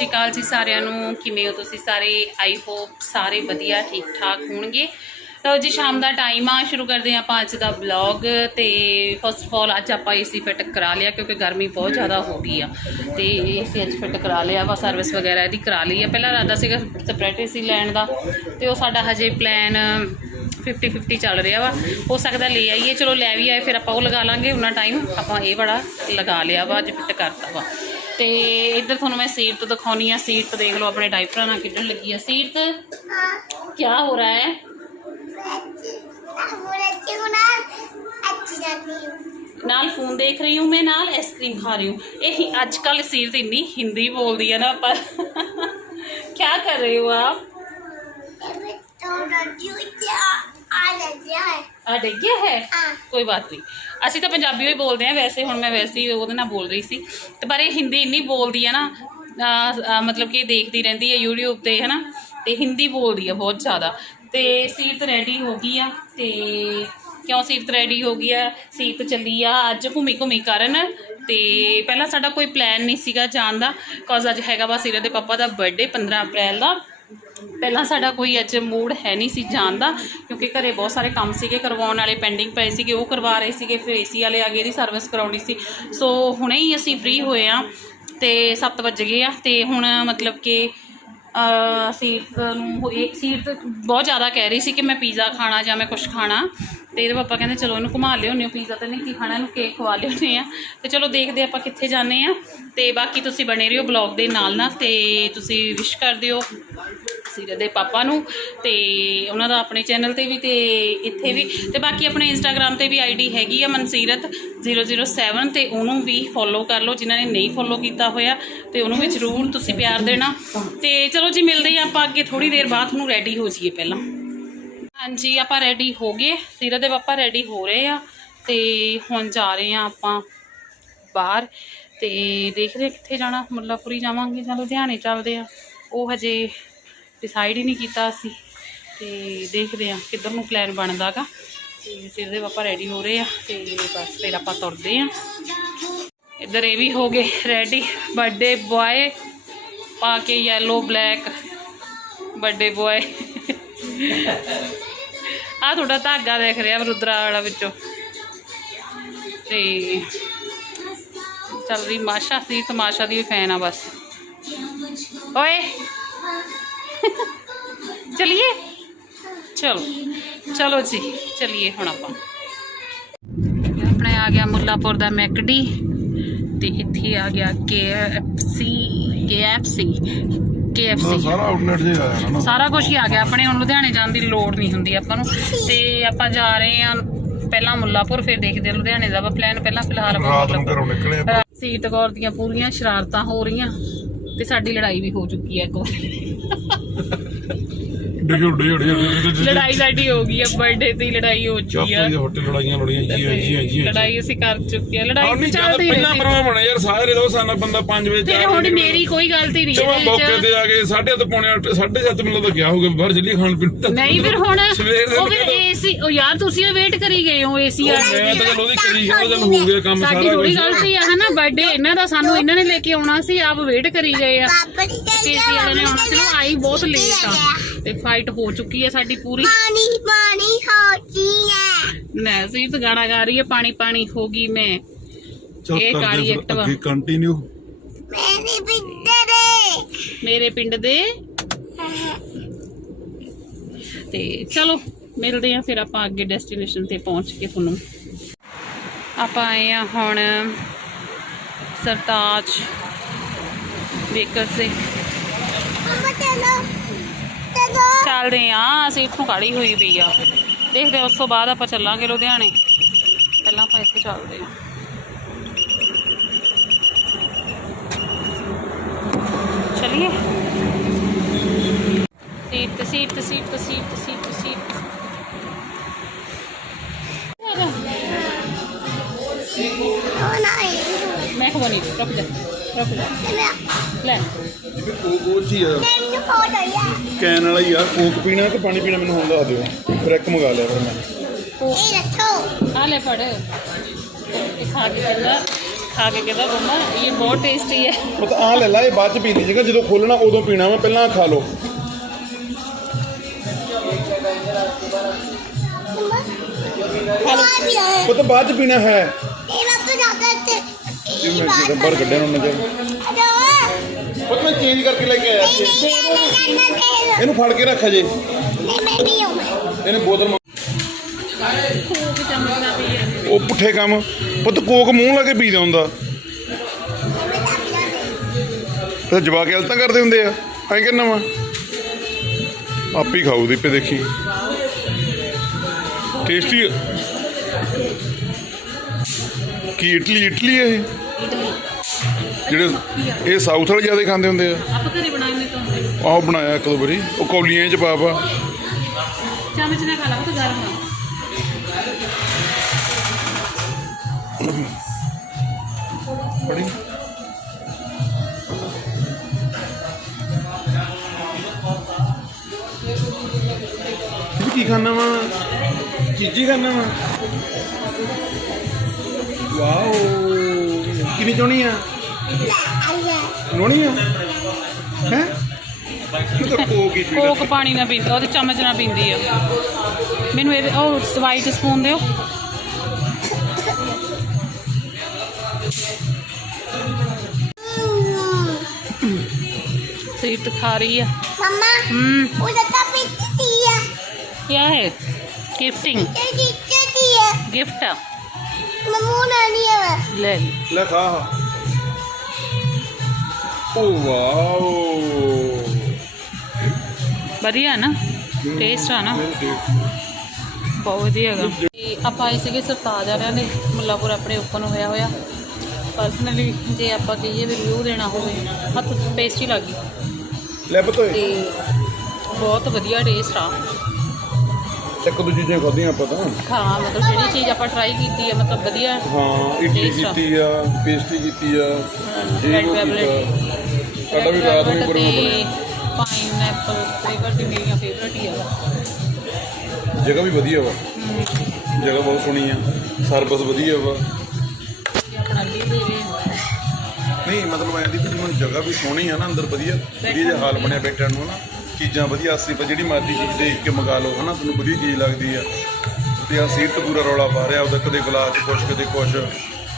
ਸ਼੍ਰੀ ਅਕਾਲ ਜੀ ਸਾਰਿਆਂ ਨੂੰ। ਕਿਵੇਂ ਹੋ ਤੁਸੀਂ ਸਾਰੇ? ਆਈ ਹੋਪ ਸਾਰੇ ਵਧੀਆ ਠੀਕ ਠਾਕ ਹੋਣਗੇ। ਤਾਂ ਜੀ ਸ਼ਾਮ ਦਾ ਟਾਈਮ ਆ, ਸ਼ੁਰੂ ਕਰਦੇ ਹਾਂ ਆਪਾਂ ਅੱਜ ਦਾ ਵਲੌਗ ਤੇ ਫਸਟ ਆਫ ਆਲ ਅੱਜ ਆਪਾਂ ਏਸੀ ਫਿੱਟ ਕਰਾ ਲਿਆ ਕਿਉਂਕਿ ਗਰਮੀ ਬਹੁਤ ਜ਼ਿਆਦਾ ਹੋ ਗਈ ਆ। ਤੇ ਏਸੀ ਅੱਜ ਫਿੱਟ ਕਰਾ ਲਿਆ, ਵਾ ਸਰਵਿਸ ਵਗੈਰਾ ਇਹਦੀ ਕਰਾ ਲਈ ਆ। ਪਹਿਲਾਂ ਇਰਾਦਾ ਸੀਗਾ ਸਪਰੈਟ ਏਸੀ ਲੈਣ ਦਾ ਤੇ ਉਹ ਸਾਡਾ ਹਜੇ ਪਲਾਨ 50 50 ਚੱਲ ਰਿਹਾ ਵਾ। ਹੋ ਸਕਦਾ ਲੈ ਆਈਏ, ਚਲੋ ਲੈ ਵੀ ਆਏ, ਫਿਰ ਆਪਾਂ ਉਹ ਲਗਾ ਲਾਂਗੇ ਉਹਨਾਂ ਟਾਈਮ ਆਪਾਂ ਇਹ ਬੜਾ ਲਗਾ ਲਿਆ ਵਾ, ਅੱਜ ਫਿੱਟ ਕਰਤਾ ਵਾ। ਤੇ ਇੱਧਰ ਤੁਹਾਨੂੰ ਮੈਂ ਸੀਟ ਦਿਖਾਉਣੀ ਆ, ਸੀਟ ਦੇਖ ਲਓ, ਆਪਣੇ ਡਾਈਪਰਾਂ ਨਾਲ ਕਿੱਡਣ ਲੱਗੀ ਆ ਸੀਟ। ਕੀ ਹੋ ਰਿਹਾ ਹੈ? ਨਾਲ ਫੋਨ ਦੇਖ ਰਹੀ ਹੂੰ ਮੈਂ, ਨਾਲ ਆਈਸਕ੍ਰੀਮ ਖਾ ਰਹੀ ਹੂੰ। ਇਹ ਅੱਜ ਕੱਲ ਸੀਰਤ ਇੰਨੀ ਹਿੰਦੀ ਬੋਲਦੀ ਹੈ ਨਾ ਪਰ ਕੀ ਕਰ ਰਹੇ ਹੋ ਆਪ? ਆ ਡਿੱਗਿਆ ਹੈ। ਕੋਈ ਬਾਤ ਨਹੀਂ। ਅਸੀਂ ਤਾਂ ਪੰਜਾਬੀ ਹੀ ਬੋਲਦੇ ਆ ਵੈਸੇ ਹੁਣ ਮੈਂ ਵੈਸੇ ਹੀ ਉਹਦੇ ਨਾਲ ਬੋਲ ਰਹੀ ਸੀ। ਤੇ ਪਰ ਇਹ ਹਿੰਦੀ ਇੰਨੀ ਬੋਲਦੀ ਹੈ ਨਾ ਅਹ, ਅਹ, ਮਤਲਬ ਕਿ ਦੇਖਦੀ ਰਹਿੰਦੀ ਹੈ YouTube ਤੇ ਹਨਾ? ਤੇ ਹਿੰਦੀ ਬੋਲਦੀ ਹੈ ਬਹੁਤ ਜ਼ਿਆਦਾ। ਤੇ ਸੀਰਤ ਰੈਡੀ ਹੋ ਗਈ ਆ ਤੇ ਕਿਉਂ ਸੀਰਤ ਰੈਡੀ ਹੋ ਗਈ ਆ? ਸੀਰਤ ਚੱਲੀ ਆ ਅੱਜ ਘੁੰਮੀ ਘੁੰਮੀ ਕਰਨ। ਤੇ ਪਹਿਲਾਂ ਸਾਡਾ ਕੋਈ ਪਲਾਨ ਨਹੀਂ ਸੀਗਾ ਜਾਣ ਦਾ ਕਾਜ਼ ਅੱਜ ਹੈਗਾ ਵਾ ਸੀਰਤ ਦੇ ਪਾਪਾ ਦਾ ਬਰਥਡੇ 15 ਅਪ੍ਰੈਲ ਦਾ। ਪਹਿਲਾਂ ਸਾਡਾ ਕੋਈ ਅੱਜ ਮੂਡ ਹੈ ਨਹੀਂ ਸੀ ਜਾਣ ਦਾ, ਕਿਉਂਕਿ ਘਰੇ ਬਹੁਤ ਸਾਰੇ ਕੰਮ ਸੀਗੇ, ਕਰਵਾਉਣ ਵਾਲੇ ਪੈਂਡਿੰਗ ਪਏ ਸੀਗੇ, ਉਹ ਕਰਵਾ ਰਹੇ ਸੀਗੇ, ਫਿਰ ਏਸੀ ਵਾਲੇ ਆ ਗਏ, ਇਹਦੀ ਸਰਵਿਸ ਕਰਾਉਣੀ ਸੀ। ਸੋ ਹੁਣੇ ਹੀ ਅਸੀਂ ਫ੍ਰੀ ਹੋਏ ਆ ਤੇ 7 ਵਜ ਗਏ ਆ ਤੇ ਹੁਣ ਮਤਲਬ ਕਿ ਸੀਰਤ ਨੂੰ ਇਹ ਸੀਰਤ ਬਹੁਤ ਜ਼ਿਆਦਾ ਕਹਿ ਰਹੀ ਸੀ ਕਿ ਮੈਂ ਪੀਜ਼ਾ ਖਾਣਾ ਜਾਂ ਮੈਂ ਕੁਝ ਖਾਣਾ। ਤੇ ਇਹਦੇ ਪਾਪਾ ਕਹਿੰਦੇ, ਚਲੋ, ਇਹਨੂੰ ਘੁਮਾ ਲਿਆਉਂਦੇ ਹੋ ਪੀਜ਼ਾ ਤਾਂ ਨਹੀਂ ਕੀ ਖਾਣਾ, ਇਹਨੂੰ ਕੇਕ ਖਵਾ ਲਿਆਉਂਦੇ ਆ। ਤੇ ਚਲੋ, ਦੇਖਦੇ ਆਪਾਂ ਕਿੱਥੇ ਜਾਂਦੇ ਆ ਤੇ ਬਾਕੀ ਤੁਸੀਂ ਬਣੇ ਰਹੋ ਬਲੌਗ ਦੇ ਨਾਲ ਨਾਲ ਤੇ ਤੁਸੀਂ ਵਿਸ਼ ਕਰ ਦਿਓ ਸੀਰਤ ਦੇ ਪਾਪਾ ਨੂੰ ਤੇ ਉਹਨਾਂ ਦਾ ਆਪਣੇ ਚੈਨਲ ਤੇ ਵੀ ਤੇ ਇੱਥੇ ਵੀ। ਤੇ ਬਾਕੀ ਆਪਣੇ ਇੰਸਟਾਗ੍ਰam ਤੇ ਵੀ ਆਈਡੀ ਹੈਗੀ ਆ ਮਨਸੀਰਤ 007 ਤੇ ਉਹਨੂੰ ਵੀ ਫੋਲੋ ਕਰ ਲਓ, ਜਿਨ੍ਹਾਂ ਨੇ ਨਹੀਂ ਫੋਲੋ ਕੀਤਾ ਹੋਇਆ ਤੇ ਉਹਨੂੰ ਵੀ ਜ਼ਰੂਰ ਤੁਸੀਂ ਪਿਆਰ ਦੇਣਾ। ਤੇ ਚਲੋ ਜੀ, ਮਿਲਦੇ ਹਾਂ ਆਪਾਂ ਅੱਗੇ ਥੋੜੀ ਦੇਰ ਬਾਅਦ ਨੂੰ ਰੈਡੀ ਹੋ ਜਾਈਏ ਪਹਿਲਾਂ। ਹਾਂਜੀ, ਆਪਾਂ ਰੈਡੀ ਹੋ ਗਏ। ਸੀਰਤ ਦੇ ਪਾਪਾ ਰੈਡੀ ਹੋ ਰਹੇ ਆ ਤੇ ਹੁਣ ਜਾ ਰਹੇ ਆ ਆਪਾਂ ਬਾਹਰ। ਤੇ ਦੇਖਦੇ ਕਿੱਥੇ ਜਾਣਾ? ਮੁੱਲਾਪੁਰੀ ਜਾਵਾਂਗੇ ਜਾਂ ਲੁਧਿਆਣੇ ਚੱਲਦੇ ਆ ਉਹ ਹਜੇ ਡਿਸਾਈਡ ਹੀ ਨਹੀਂ ਕੀਤਾ ਅਸੀਂ। ਤੇ ਦੇਖਦੇ ਆ ਕਿੱਧਰ ਨੂੰ ਪਲਾਨ ਬਣਦਾਗਾ ਤੇ ਸਿਰ ਦੇ ਪਾਪਾ ਰੈਡੀ ਹੋ ਰਹੇ ਆ ਤੇ ਬਸ ਫਿਰ ਆਪਾਂ ਤੁਰਦੇ ਆ ਇੱਧਰ ਇਹ ਵੀ ਹੋ ਗਏ ਰੈਡੀ ਬਰਥਡੇ ਬॉय ਪਾ ਕੇ ਯੈਲੋ ਬਲੈਕ ਬਰਥਡੇ ਬॉय ਆ ਤੁਹਾਡਾ ਧਾਗਾ ਦੇਖ ਰਿਹਾ ਰੁਦਰਾ ਵਾਲਾ ਵਿੱਚੋਂ। ਤੇ ਚੱਲ ਰਹੀ ਮਾਸ਼ਾ ਸੀ ਤਮਾਸ਼ਾ ਦੀ ਵੀ ਫੈਨ ਆ ਬਸ। ਓਏ! ਚਲਿਏ ਚਲੋ ਚਲੋ ਜੀ ਚਲਿਏ ਹੁਣ ਆਪਾਂ ਆਪਣੇ ਆ ਗਿਆ ਮੁੱਲਾਪੁਰ ਦਾ ਮੈਕਡੀ ਤੇ ਇੱਥੇ ਆ ਗਿਆ KFC KFC KFC ਸਾਰਾ ਆਊਟਲੈਟ ਜੇ ਆਇਆ ਨਾ ਸਾਰਾ ਕੁਝ ਹੀ ਆ ਗਿਆ ਆਪਣੇ ਹੁਣ ਲੁਧਿਆਣੇ ਜਾਣ ਦੀ ਲੋੜ ਨਹੀਂ ਹੁੰਦੀ ਆਪਾਂ ਨੂੰ ਤੇ ਆਪਾਂ ਜਾ ਰਹੇ ਹਾਂ ਪਹਿਲਾਂ ਮੁੱਲਾਪੁਰ ਫਿਰ ਦੇਖਦੇ ਲੁਧਿਆਣੇ ਦਾ ਵਾ ਪਲਾਨ ਪਹਿਲਾਂ ਫਿਲਹਾਲ ਰਾਤ ਨੂੰ ਮੁੱਲਾਪੁਰ- ਘਰੋਂ ਨਿਕਲੇ ਆ। ਸੀਤ ਕੌਰ ਦੀਆਂ ਪੂਰੀਆਂ ਸ਼ਰਾਰਤਾਂ ਹੋ ਰਹੀਆਂ ਤੇ ਸਾਡੀ ਲੜਾਈ ਵੀ ਹੋ ਚੁੱਕੀ ਹੈ ਇੱਕ ਵਾਰ। ਡਿਗੜ ਡਿਗੜ ਲੜਾਈ ਸਾਡੀ ਹੋ ਗਈ ਹੈ ਬਰਥਡੇ ਦੀ ਲੜਾਈ ਹੋ ਚੁੱਕੀ ਹੈ ਦੇ ਹੋਟਲ ਲੜਾਈਆਂ ਲੜੀਆਂ ਜੀ ਜੀ ਜੀ ਲੜਾਈ ਅਸੀਂ ਕਰ ਚੁੱਕੇ ਹਾਂ ਲੜਾਈ ਤਾਂ ਚੱਲਦੀ ਪਹਿਲਾਂ ਰਹੀ ਪਰਵਾ ਬਣੇ ਯਾਰ ਸਾਰੇ ਦੋ ਸਾਨਾ ਬੰਦਾ 5 ਵਜੇ ਫਿਰ ਹੁਣ ਮੇਰੀ ਕੋਈ ਗਲਤੀ ਨਹੀਂ ਚਲੋ ਇਹਦੇ ਮੌਕੇ ਤੇ ਆ ਕੇ 7:30 ਪੌਣੇ 7:30 ਮੈਨੂੰ ਤਾਂ ਗਿਆ ਹੋਊਗਾ ਬਾਹਰ ਚੱਲੀ ਖਾਣ ਪੀਣ ਤਾਂ ਨਹੀਂ ਫਿਰ ਹੁਣ ਉਹ ਫਿਰ ਏਸੀ ਉਹ ਯਾਰ ਤੁਸੀਂ ਵੇਟ ਕਰੀ ਗਏ ਹੋ ਏਸੀ ਆ ਮੈਂ ਤਾਂ ਚਲੋ ਉਹਦੀ ਕਰੀ ਗਿਆ ਉਹਦਾ ਹੋ ਗਿਆ ਕੰਮ ਸਾਡੀ ਸਾਰਾ ਥੋੜੀ ਕੁਛ। ਗਲਤੀ ਆ ਹਨਾ ਬਰਥਡੇ ਇਹਨਾਂ ਦਾ ਸਾਨੂੰ ਇਹਨਾਂ ਨੇ ਲੈ ਕੇ ਆਉਣਾ ਸੀ ਆਪ ਵੇਟ ਕਰੀ ਗਏ ਆ। ਏਸੀ ਵਾਲੇ ਨੇ ਆਉਣਾ ਸੀ ਆਈ ਬਹੁਤ ਲੇਟ ਆ। ਤੇ ਫਾਈਟ ਹੋ ਚੁੱਕੀ ਹੈ ਸਾਡੀ ਪੂਰੀ। ਪਾਣੀ ਪਾਣੀ ਹੋਤੀ ਹੈ। ਮੈਂ ਸੀ ਤਾਂ ਗਾਣਾ ਗਾ ਰਹੀ ਹੈ ਪਾਣੀ ਪਾਣੀ ਹੋ ਗਈ ਮੈਂ। ਚੱਲ ਇਹ ਕਾਲੀ ਐਕਟਿਵਾ। ਅੱਗੇ ਕੰਟੀਨਿਊ ਮੇਰੇ ਬਿੱਦੇ ਦੇ। ਮੇਰੇ ਪਿੰਡ ਦੇ। ਤੇ ਚਲੋ ਮਿਲਦੇ ਆ ਫਿਰ ਆਪਾਂ ਅੱਗੇ ਡੈਸਟੀਨੇਸ਼ਨ ਤੇ ਪਹੁੰਚ ਕੇ ਤੁਹਾਨੂੰ। ਆਪਾਂ ਆਏ ਆ ਹੁਣ ਸਰਤਾਜ ਬੇਕਰ ਸੇ ਮਮਾ ਚਲੋ। ਚੱਲਦੇ ਆ ਅਸੀਂ ਇੱਥੋਂ ਕਾੜੀ ਹੋਈ ਪਈ ਆ। ਦੇਖਦੇ ਹਾਂ ਉਸ ਤੋਂ ਬਾਅਦ ਆਪਾਂ ਚੱਲਾਂਗੇ ਲੁਧਿਆਣੇ। ਪਹਿਲਾਂ ਆਪਾਂ ਇੱਥੇ ਚੱਲਦੇ ਆ। ਚਲਿਏ। Seat seat seat seat seat seat. ਉਹ ਨਹੀਂ। ਮੈਂ ਖਵਾਨੀ ਰੁਕ ਜਾ ਰੁਕ ਜਾ। ਲੈ। ਕੋਕ ਉਹ ਜੀ ਆ। ਕੈਨ ਵਾਲਾ ਯਾਰ ਕੋਕ ਪੀਣਾ ਕਿ ਪਾਣੀ ਪੀਣਾ ਮੈਨੂੰ ਹੁਣ ਦਿਓ। ਫਿਰ ਇੱਕ ਮੰਗਾ ਲਿਆ ਫਿਰ ਮੈਂ। ਆ ਲੈ ਫੜ। ਇਹ ਖਾ ਕੇ ਕਹਿੰਦਾ ਖਾ ਕੇ ਕਹਿੰਦਾ ਮੰਮਾ ਇਹ ਬਹੁਤ ਟੇਸਟੀ ਹੈ। ਆ ਲੈ ਲਾ ਇਹ ਬਾਅਦ ਚ ਪੀਂਦੀ ਜਗਾ ਜਦੋਂ ਖੋਲਣਾ ਉਦੋਂ ਪੀਣਾ ਮੈਂ ਪਹਿਲਾਂ ਆਹ ਖਾ ਲੋ ਉਹ ਤਾਂ ਬਾਅਦ ਚ ਪੀਣਾ ਹੈ। ਇਹ ਬਾਪੂ ਜਾ ਕੇ ਇੱਥੇ ਇਹ ਬਾਹਰ ਕੱਢਿਆ ਨੂੰ ਨਜ਼ਰ ਉਹ ਮੈਂ ਚੇਂਜ ਕਰਕੇ ਲੈ ਕੇ ਆਇਆ ਸੀ। ਇਹਨੂੰ ਫੜ ਕੇ ਰੱਖ ਜੇ ਇਹਨੇ ਬੋਤਲ ਉਹ ਪੁੱਠੇ ਕੰਮ। ਪੁੱਤ ਕੋਕ ਮੂੰਹ ਲਾ ਕੇ ਪੀਦਾ ਹੁੰਦਾ। ਤੇ ਜਵਾ ਕੇ ਹਲਤਾ ਕਰਦੇ ਹੁੰਦੇ ਆ। ਐਂ ਕਿੰਨਾ ਵਾ। ਆਪੀ ਖਾਊ ਦੀਪੇ ਦੇਖੀ। ਟੇਸਟੀ ਕੀ ਇਟਲੀ ਇਟਲੀ ਹੈ ਇਹ? ਜਿਹੜੇ ਇਹ ਸਾਊਥ ਵਾਲੇ ਜ਼ਿਆਦਾ ਖਾਂਦੇ ਹੁੰਦੇ ਆ। ਆਪਾਂ ਘਰੇ ਬਣਾਏ ਨੇ ਤਾਂ। ਆਹ ਬਣਾਇਆ ਇੱਕ ਦੋ ਵਾਰੀ। ਉਹ ਕੌਲੀਆਂ 'ਚ ਪਾ ਪਾ ਚਮਚ ਨਾਲ ਖਾ ਲਾ ਉਹ ਤਾਂ ਗਰਮ ਆ। ਕੀ ਖਾਣਾ ਵਾ? ਚੀਜ਼ੀ ਖਾਣਾ ਵਾ? ਵਾਓ। ਕਿੰਨੀ ਚੋਣੀ ਆ? ਲੋਣੀ ਆ? ਹੈ? ਕੋਕ ਪਾਣੀ ਨਾਲ ਪੀਂਦਾ ਉਹਦੇ ਚਮਚ ਨਾਲ ਪੀਂਦੀ ਆ। ਮੈਨੂੰ ਇਹ ਉਹ ਵਾਈਟ ਸਪੂਨ ਦਿਓ। ਸੀਟ ਖਾ ਰਹੀ ਆ। ਮਮਾ ਹੂੰ। ਉਹਦਾ ਕਾਪੀ ਦਿੱਤੀ ਆ? ਕਿਆ ਹੈ ਗਿਫਟਿੰਗ ਗਿਫਟ ਮਮੂ ਨਾਨੀ ਆ ਲੈ ਲੈ ਖਾ। ਓ ਵਾਓ ਵਧੀਆ ਨਾ? ਟੇਸਟ ਆ ਨਾ? ਬਹੁਤ ਵਧੀਆ ਹੈਗਾ ਤੇ ਆਪਾਂ ਆਏ ਸੀਗੇ ਸਰਤਾਜ ਵਾਲਿਆਂ ਦੇ ਮੁੱਲਾਪੁਰ ਆਪਣੇ ਓਪਨ ਹੋਇਆ ਹੋਇਆ। ਪਰਸਨਲੀ ਜੇ ਆਪਾਂ ਕਹੀਏ ਵੀ ਰਿਵਿਊ ਦੇਣਾ ਹੋਵੇ ਹੱਥ ਟੇਸਟੀ ਲੱਗੀ ਲੈ ਪਤੋਏ ਤੇ ਬਹੁਤ ਵਧੀਆ ਟੇਸਟ ਆ। ਇੱਕ ਦੋ ਚੀਜ਼ਾਂ ਖਾਧੀਆਂ ਆਪਾਂ ਤਾਂ। ਹਾਂ ਮਤਲਬ ਜਿਹੜੀ ਚੀਜ਼ ਆਪਾਂ ਟਰਾਈ ਕੀਤੀ ਹੈ ਮਤਲਬ ਵਧੀਆ ਹਾਂ ਇਡਲੀ ਆ। ਕੀਤੀ ਆ ਪੇਸਟਰੀ ਕੀਤੀ ਆ ਵੈਲਵਟ ਕੀਤਾ ਸਾਡਾ ਵੀ ਰਾਤ ਨੂੰ ਪ੍ਰੋਗਰਾਮ ਬਣਿਆ। ਪਾਈਨਐਪਲ ਫਲੇਵਰ ਦੀ ਮੇਰੀਆਂ ਫੇਵਰਟ ਹੀ ਆ। ਜਗ੍ਹਾ ਵੀ ਵਧੀਆ ਵਾ। ਜਗ੍ਹਾ ਬਹੁਤ ਸੋਹਣੀ ਆ। ਸਰਵਿਸ ਵਧੀਆ ਵਾ। ਆਪਣਾ ਵੀ ਨਹੀਂ ਮਤਲਬ ਐਂ ਦੀ ਵੀ ਜਿਵੇਂ ਜਗ੍ਹਾ ਵੀ ਸੋਹਣੀ ਆ ਨਾ ਅੰਦਰ ਵਧੀਆ ਵਧੀਆ ਜਿਹਾ ਹਾਲ ਬਣਿਆ ਬੈਠਣ ਨੂੰ ਨਾ। ਚੀਜ਼ਾਂ ਵਧੀਆ ਅਸੀਂ ਪਰ ਜਿਹੜੀ ਮਰਜ਼ੀ ਚੀਜ਼ ਦੇਖ ਕੇ ਮੰਗਾ ਲਓ ਹਨਾ ਤੁਹਾਨੂੰ ਵਧੀਆ ਚੀਜ਼ ਲੱਗਦੀ ਆ। ਤੇ ਆ ਸੀਟ ਪੂਰਾ ਰੌਲਾ ਪਾ ਰਿਹਾ ਉਹਦਾ ਕਦੇ ਗਲਾਸ ਕੁਛ ਕਦੇ ਕੁਛ।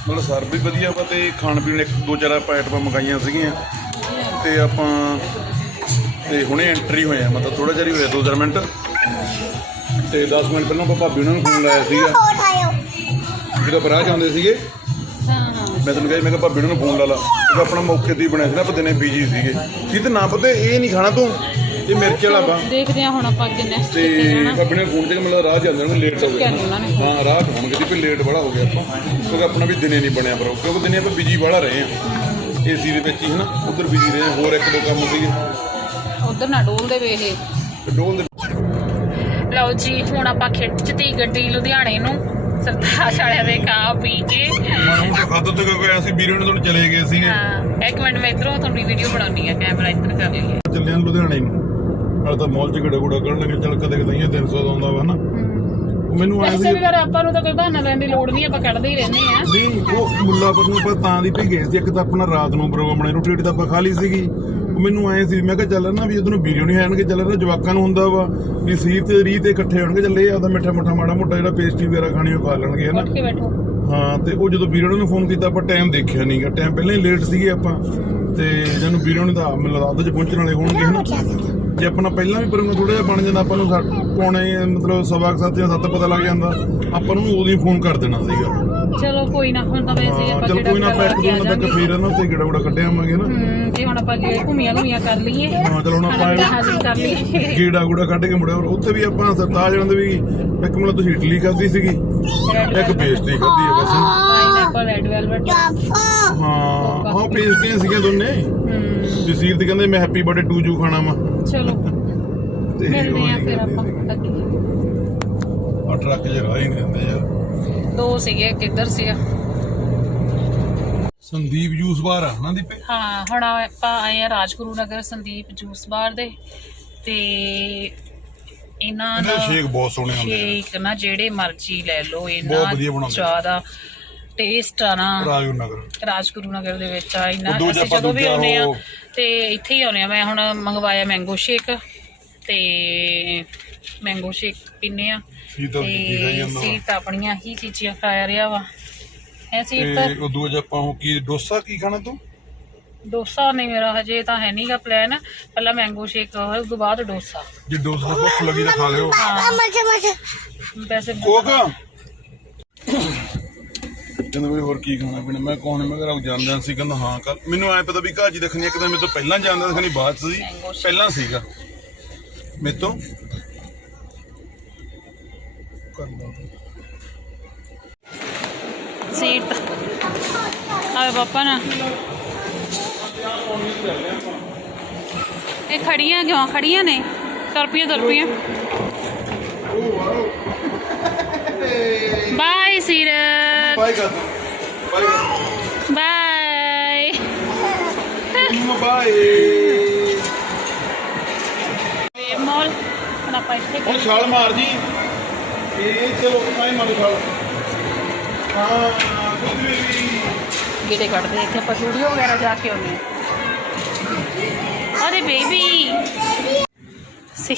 ਮਤਲਬ ਸਰਵ ਵੀ ਵਧੀਆ ਵਾ ਤੇ ਖਾਣ ਪੀਣ ਇੱਕ ਦੋ ਚਾਰ ਆਈਟਮਾਂ ਮੰਗਾਈਆਂ ਸੀਗੀਆਂ। ਤੇ ਆਪਾਂ ਤੇ ਹੁਣੇ ਐਂਟਰੀ ਹੋਏ ਆ ਮਤਲਬ ਥੋੜਾ ਜਿਹਾ ਹੀ ਹੋਇਆ 2-4 ਮਿੰਟ। ਤੇ 10 ਮਿੰਟ ਪਹਿਲਾਂ ਆਪਾਂ ਭਾਬੀ ਉਹਨਾਂ ਨੂੰ ਫੋਨ ਲਾਇਆ ਸੀਗਾ। ਜਦੋਂ ਬਰਾਜ ਆਉਂਦੇ ਸੀਗੇ ਮੈਂ ਤੁਹਾਨੂੰ ਕਹਿੰਦਾ ਮੈਂ ਕਿਹਾ ਭਾਬੀ ਨੂੰ ਫੋਨ ਲਾ ਲਾ। ਉਹ ਆਪਣਾ ਮੌਕੇ ਤੇ ਹੀ ਬਣਿਆ ਸੀ ਨਾ ਆਪਾਂ ਦਿਨੇ ਬੀਜੀ ਸੀਗੇ। ਠੀਕ ਤੇ ਨਾ ਪਤਾ ਇਹ ਨਹੀਂ ਖਾਣਾ ਤੂੰ ਇਹ ਮਿਰਚ ਵਾਲਾ ਬਾ ਦੇਖਦੇ ਆ ਹੁਣ ਆਪਾਂ ਅੱਗੇ ਤੇ ਭਾਬੀ ਨੇ ਫੋਨ ਤੇ ਮਤਲਬ ਰਾਹ ਜਾਂਦੇ ਨੇ ਲੇਟ ਹੋ ਗਏ। ਹਾਂ ਰਾਹ ਹੋਣਗੇ ਕਿਤੇ ਲੇਟ ਬੜਾ ਹੋ ਗਿਆ ਆਪਾਂ। ਕਿਉਂਕਿ ਆਪਣਾ ਵੀ ਦਿਨੇ ਨਹੀਂ ਬਣਿਆ ਪਰ ਕਿਉਂਕਿ ਦਿਨੇ ਆਪਾਂ ਬਿਜ਼ੀ ਬੜਾ ਰਹੇ ਆ। ਏਸੀ ਦੇ ਵਿੱਚ ਹੀ ਹਨਾ? ਉਧਰ ਬੀਜੀ ਰਹੇ ਹੋਰ ਇੱਕ ਦੋ ਕੰਮ ਸੀਗੇ। ਉਧਰ ਨਾ ਡੋਲਦੇ ਵੇ ਇਹ। ਤੇ ਡੋਲ ਦੇ ਲਓ ਜੀ ਹੁਣ ਆਪਾਂ ਖਿੱਚਤੀ ਗੱਡੀ ਲੁਧਿਆਣੇ ਨੂੰ ਸਰਤਾਜ ਵਾਲਿਆਂ ਦੇ ਖਾ ਪੀ ਕੇ। ਮਾਨੂੰ ਤੇ ਖਾਦੋ ਤੇ ਕੋਈ ਅਸੀਂ ਵੀਰੇ ਨੂੰ ਤੋਂ ਚਲੇ ਗਏ ਸੀਗੇ। ਹਾਂ ਇੱਕ ਮਿੰਟ ਮੈਂ ਇਧਰੋਂ ਤੁਹਾਡੀ ਵੀਡੀਓ ਬਣਾਉਣੀ ਆ ਕੈਮਰਾ ਇੱਧਰ ਕਰ ਲਈਏ। ਚੱਲੇ ਲੁਧਿਆਣੇ ਨੂੰ। ਨਾਲ ਤਾਂ ਮਾਲ ਚ ਗੜਾ ਗੁੜਾ ਕਰਨ ਲੱਗੇ ਚੱਲ ਕਦੇ ਕਦੇ ਇਹ 300 ਦਾ ਆਉਂਦਾ ਵਾ ਨਾ ਉਹ ਮੈਨੂੰ ਆਇਆ ਵੈਸੇ ਸੀ ਵੀ ਆਪਾਂ ਨੂੰ ਤਾਂ ਕੋਈ ਬਹਾਨਾ ਲੈਣ ਦੀ ਲੋੜ ਨਹੀਂ ਆਪਾਂ ਕੱਢਦੇ ਹੀ ਰਹਿੰਦੇ ਆ ਨਹੀਂ ਮੁੱਲਾਪੁਰ ਨੂੰ ਆਪਾਂ ਤਾਂ ਦੀ ਗਏ ਸੀ ਇੱਕ ਤਾਂ ਆਪਣਾ ਰਾਤ ਨੂੰ ਪ੍ਰੋਗਰਾਮ ਬਣਾਇਆ ਰੋਟੀ ਰੋਟੀ ਤਾਂ ਆਪਾਂ ਖਾ ਲਈ ਸੀਗੀ। ਮੈਨੂੰ ਆਏ ਸੀ ਮੈਂ ਕਿਹਾ ਚੱਲ ਨਾ ਵੀ ਜਦੋਂ ਵੀਡੀਓ ਨਹੀਂ ਆਣਗੇ ਚੱਲ ਨਾ ਜਵਾਕਾਂ ਨੂੰ ਹੁੰਦਾ ਵਾ ਵੀ ਸੀ ਤੇ ਰੀ ਤੇ ਇਕੱਠੇ ਹੋਣਗੇ ਚੱਲ ਇਹ ਆਦਾ ਮਿੱਠਾ ਮੁੱਠਾ ਮਾੜਾ ਮੋਟਾ ਜਿਹੜਾ ਪੇਸਟਰੀ ਵਗੈਰਾ ਖਾਣੀ ਉਹ ਖਾ ਲੈਣਗੇ ਹਨਾ? ਹਾਂ ਤੇ ਉਹ ਜਦੋਂ ਵੀਰੋ ਨੂੰ ਫੋਨ ਕੀਤਾ ਆਪਾਂ ਟਾਈਮ ਦੇਖਿਆ ਨਹੀਂਗਾ ਟਾਈਮ ਪਹਿਲਾਂ ਹੀ ਲੇਟ ਸੀਗੇ ਆਪਾਂ ਤੇ ਜਦੋਂ ਵੀਰੋ ਨੇ ਤਾਂ ਮੈਨੂੰ ਲੱਗਦਾ ਅੱਧ ਚ ਪਹੁੰਚਣ ਵਾਲੇ ਹੋਣਗੇ ਹਨਾ? ਜੇ ਆਪਣਾ ਪਹਿਲਾਂ ਵੀ ਪ੍ਰੋਗਰਾਮ ਥੋੜਾ ਜਿਹਾ ਬਣ ਜਾਂਦਾ ਆਪਾਂ ਨੂੰ ਪੌਣੇ ਮਤਲਬ ਸਵਾ ਸੱਤ ਜਾਂ ਸੱਤ ਪਤਾ ਲੱਗ ਜਾਂਦਾ ਆਪਾਂ ਨੂੰ ਉਦੋਂ ਹੀ ਫੋਨ ਕਰ ਦੇਣਾ ਸੀਗਾ। ਚਲੋ ਕੋਈ ਨਾ ਹੁਣ ਤਾਂ ਵੈਸੇ ਆਪਾਂ ਚਲ ਜਿਹੜਾ ਕੋਈ ਨਾ ਆਪਾਂ ਇੱਕ ਦੋ ਦਿਨ ਤੱਕ ਫੇਰ ਨਾ ਤੇ ਗੜਾ ਗੜਾ ਕੱਢਿਆ ਆਵਾਂਗੇ ਨਾ। ਹਮ, ਜੇ ਹੁਣ ਆਪਾਂ ਜੇ ਘੁੰਮੀਆਂ ਘੁੰਮੀਆਂ ਕਰ ਲਈਏ। ਹਾਂ ਚਲ ਹੁਣ ਆਪਾਂ ਹਾਜ਼ਰ ਕਰ ਲਈਏ। ਗੇੜਾ ਗੁੜਾ ਕੱਢ ਕੇ ਮੁੜਿਆ ਉੱਥੇ ਵੀ ਆਪਾਂ ਸਰਤਾਜ ਜਾਂਦੇ ਵੀ ਇੱਕ ਮਿੰਟ ਤੁਸੀਂ ਇਡਲੀ ਖਾਧੀ ਸੀਗੀ। ਇੱਕ ਪੇਸਟਰੀ ਖਾਧੀ ਹੈ ਬਸ। ਪਾਈਨਐਪਲ ਰੈਡ ਵੈਲਵਟ ਹਾਂ ਉਹ ਪੇਸਟਰੀਆਂ ਸੀਗੀਆਂ ਦੋਨੇ। ਜਸੀਰ ਤੇ ਕਹਿੰਦੇ ਮੈਂ ਹੈਪੀ ਬਰਥਡੇ ਟੂ ਜੂ ਖਾਣਾ ਵਾ। ਚਲੋ। ਤੇ ਮਿਲਦੇ ਆ ਫਿਰ ਆਪਾਂ ਅੱਗੇ। ਆ ਟਰੱਕ ਜੇ ਰਾਹ ਹੀ ਨਹੀਂ ਦਿੰਦੇ ਯਾਰ। ਦੋ ਸੀਗੇ ਕਿੱਧਰ ਸੀਗਾ। ਸੰਦੀਪ ਜੂਸ ਬਾਰ ਆ ਨਾ ਦੀਪੇ? ਹਾਂ ਹੁਣ ਆਪਾਂ ਆਏ ਆ ਰਾਜਗੁਰੂ ਨਗਰ ਸੰਦੀਪ ਜੂਸ ਬਾਰ ਦੇ। ਤੇ ਇਹਨਾਂ ਦਾ ਸ਼ੇਕ ਬਹੁਤ ਸੋਹਣੇ ਹੁੰਦੇ ਆ। ਸ਼ੇਕ ਨਾ ਜਿਹੜੇ ਮਰਜ਼ੀ ਲੈ ਲਓ ਬਹੁਤ ਇਹਨਾਂ ਵਧੀਆ ਬਣਾਉਂਦੇ ਆ। ਜ਼ਿਆਦਾ ਟੇਸਟ ਆ ਨਾ। ਰਾਜੂ ਨਗਰ। ਰਾਜਗੁਰੂ ਨਗਰ ਦੇ ਵਿੱਚ ਆ। ਇੰਨਾ ਉਦੋਂ ਅਸੀਂ ਆਪਾਂ ਜਦੋਂ ਵੀ ਦੂਜਾ ਆਉਨੇ ਆ ਉਹ- ਤੇ ਇੱਥੇ ਹੀ ਆਉਨੇ ਆ। ਮੈਂ ਹੁਣ ਮੰਗਵਾਇਆ ਮੈਂਗੋ ਸ਼ੇਕ ਤੇ ਮੈਂਗੋ ਸ਼ੇਕ ਪੀਨੇ ਆ। ਸ਼ੀਤਲ ਤੇ ਵਾ। ਸੀਟ ਆਪਣੀਆਂ ਹੀ ਚੀਜ਼ੀਆਂ ਖਾ ਰਿਹਾ ਵਾ। ਹੈ ਸੀਟ ਤਾਂ ਤੇ ਉਦੋਂ ਜੇ ਆਪਾਂ ਉਹ ਕੀ ਡੋਸਾ ਕੀ ਖਾਣਾ ਤੂੰ? ਡੋਸਾ ਨਹੀਂ ਮੇਰਾ ਹਜੇ ਤਾਂ ਹੈ ਨਹੀਂਗਾ ਪਲਾਨ ਪਹਿਲਾਂ ਮੈਂਗੋ ਸ਼ੇਕ ਉਸ ਤੋਂ ਬਾਅਦ ਡੋਸਾ। ਜੇ ਡੋਸਾ ਭੁੱਖ ਲੱਗੀ ਤਾਂ ਖਾ ਲਿਓ। ਬਾਬਾ ਮਜ਼ਾ ਮਜ਼ਾ ਵੈਸੇ ਕੋਕ? ਕਹਿੰਦਾ ਵੀ ਹੋਰ ਕੀ ਖਾਣਾ ਪੀਣਾ? ਮੈਂ ਕੌਣ ਮੈਂ ਘਰ ਜਾਂਦਾ ਸੀ, ਕਹਿੰਦਾ ਹਾਂ ਕਰ। ਮੈਨੂੰ ਐ ਪਤਾ ਵੀ ਘਾਜੀ ਦੇਖਣੀ ਇੱਕ ਤਾਂ ਮੇਰੇ ਤੋਂ ਪਹਿਲਾਂ ਜਾਂਦਾ ਦੇਖਣੀ, ਬਾਅਦ 'ਚ ਸੀ ਪਹਿਲਾਂ ਸੀਗਾ। ਮੇਰੇ ਤੋਂ। ਕਰ ਲਾ ਸੀਟ ਆਵੇ ਪਾਪਾ ਨਾ। ਇਹ ਖੜੀਆਂ ਕਿਉਂ? ਖੜੀਆਂ ਨੇ। ਤਰਪੀਆਂ ਤਰਪੀਆਂ ਬਾਏ ਕਰ ਬਾਏ ਬਾਈ ਵੇ ਮੋਲ ਹੁਣ ਆਪਾਂ ਇੱਥੇ ਹੁਣ ਛਾਲ ਮਾਰ ਜੀ। ਇਹ ਚਲੋ ਕਾਈ ਮਾਰ ਛਾਲ। ਹਾਂ ਕੁਝ ਵੀ ਗੇੜੇ ਕੱਢਦੇ ਇੱਥੇ ਆਪਾਂ ਸਟੂਡੀਓ ਵਗੈਰਾ ਜਾ ਕੇ ਆਉਂਦੇ ਹਾਂ। ਅਰੇ ਬੇਬੀ ਸੀ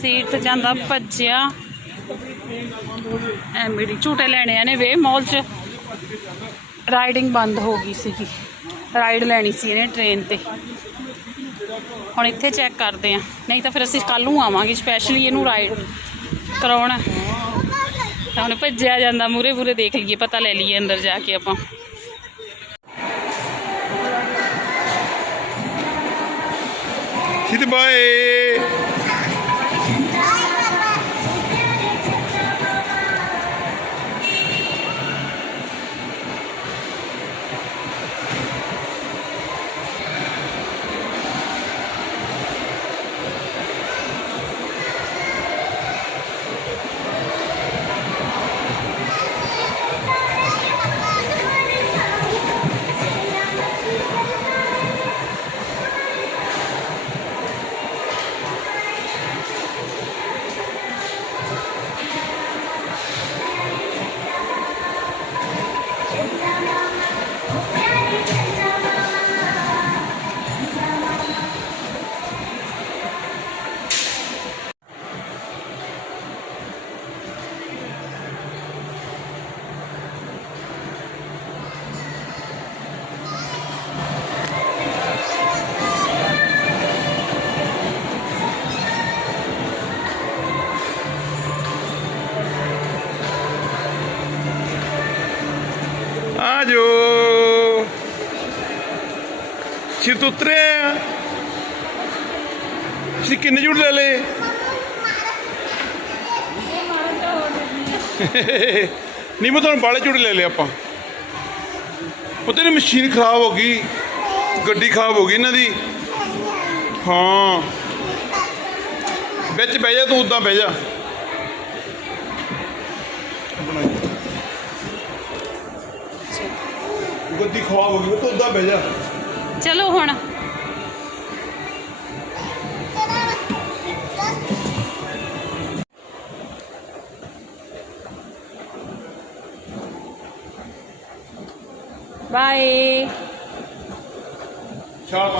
ਸੀਟ ਤੇ ਜਾਂਦਾ ਭੱਜਿਆ। ਐ ਮੇਰੀ ਝੂਟੇ ਲੈਣੇ ਆ ਨੇ ਵੇ ਮਾਲ 'ਚ। ਰਾਈਡਿੰਗ ਬੰਦ ਹੋ ਗਈ ਸੀਗੀ। ਰਾਈਡ ਲੈਣੀ ਸੀ ਇਹਨੇ ਟ੍ਰੇਨ ਤੇ। ਹੁਣ ਇੱਥੇ ਚੈੱਕ ਕਰਦੇ ਆ। ਨਹੀਂ ਤਾਂ ਫਿਰ ਅਸੀਂ ਕੱਲ ਨੂੰ ਆਵਾਂਗੇ ਸਪੈਸ਼ਲੀ ਇਹਨੂੰ ਰਾਈਡ ਕਰਾਉਣਾ। ਹੁਣ ਭੱਜਿਆ ਜਾਂਦਾ ਮੂਰੇ ਮੂਰੇ ਦੇਖ ਲਈਏ, ਪਤਾ ਲੈ ਲਈਏ ਅੰਦਰ ਜਾ ਕੇ ਆਪਾਂ। ਸਿੱਧ ਬਾਏ। ਸਿਰ ਤੋਂ ਉਤਰੇ ਆ ਤੁਸੀਂ ਕਿੰਨੇ ਝੂਟ ਲੈ ਲਏ ਨਹੀਂ ਮੈਂ ਤੁਹਾਨੂੰ ਬਾਲੇ ਝੂਟ ਲੈ ਲਏ ਆਪਾਂ ਉਹ ਤੇਰੀ ਮਸ਼ੀਨ ਖਰਾਬ ਹੋ ਗਈ ਗੱਡੀ ਖਰਾਬ ਹੋ ਗਈ ਇਹਨਾਂ ਦੀ ਹਾਂ ਵਿੱਚ ਬਹਿ ਜਾ ਤੂੰ ਉਦਾਂ ਬਹਿ ਜਾ ਗੱਡੀ ਖਰਾਬ ਹੋ ਗਈ ਤੂੰ ਉਦਾਂ ਬਹਿ ਜਾ ਚਲੋ ਹੁਣ। ਬਾਏ ਛਾਲ